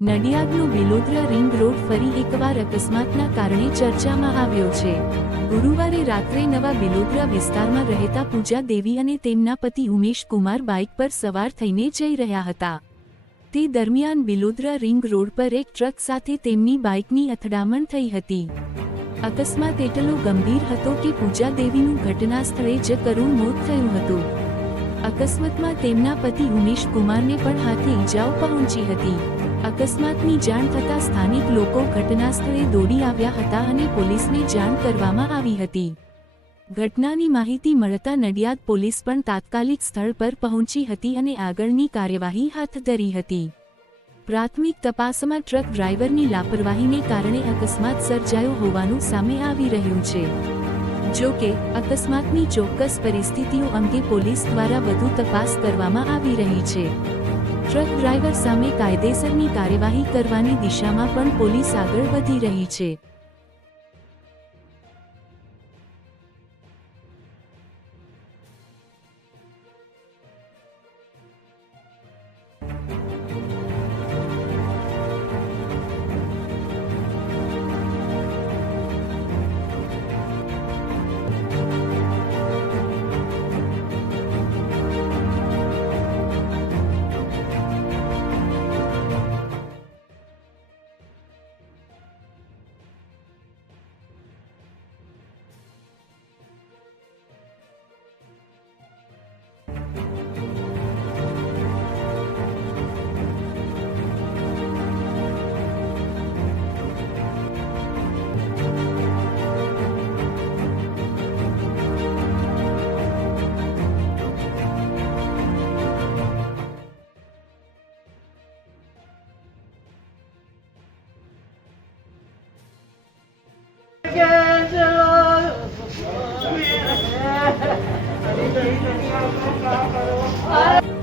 નડિયાદનો Bilodra ring road ફરી એકવાર અકસ્માતના કારણે ચર્ચામાં આવ્યો છે। ગુરુવારે રાત્રે નવા બિલોદરા વિસ્તારમાં રહેતા પૂજા દેવી અને તેમના પતિ ઉમેશ કુમાર બાઇક પર સવાર થઈને જઈ રહ્યા હતા। તે દરમિયાન બિલોદરા રિંગ રોડ પર એક ટ્રક સાથે તેમની બાઇકની અથડામણ થઈ હતી। અકસ્માત એટલો ગંભીર હતો કે પૂજા દેવીનું ઘટના સ્થળે જ કરુણ મોત થયું હતું। અકસ્માતમાં તેમના પતિ ઉમેશ કુમારને પણ હાથે ઈજાઓ પહોંચી હતી। અકસ્માતની જાણ થતાં સ્થાનિક લોકો ઘટના સ્થળે દોડી આવ્યા હતા અને પોલીસને જાણ કરવામાં આવી હતી। ઘટનાની માહિતી મળતા નડિયાદ પોલીસ પણ તાત્કાલિક સ્થળ પર પહોંચી હતી અને આગળની કાર્યવાહી હાથ ધરી હતી। પ્રાથમિક તપાસમાં ટ્રક ડ્રાઈવરની લાપરવાહીને કારણે અકસ્માત સર્જાયો હોવાનું સામે આવી રહ્યું છે। જો કે અકસ્માતની ચોક્કસ પરિસ્થિતિઓ અંગે પોલીસ દ્વારા વધુ તપાસ કરવામાં આવી રહી છે। ટ્રક ડ્રાઈવર સામે કાયદેસરની કાર્યવાહી કરવાની દિશામાં પણ પોલીસ આગળ વધી રહી છે। Hello.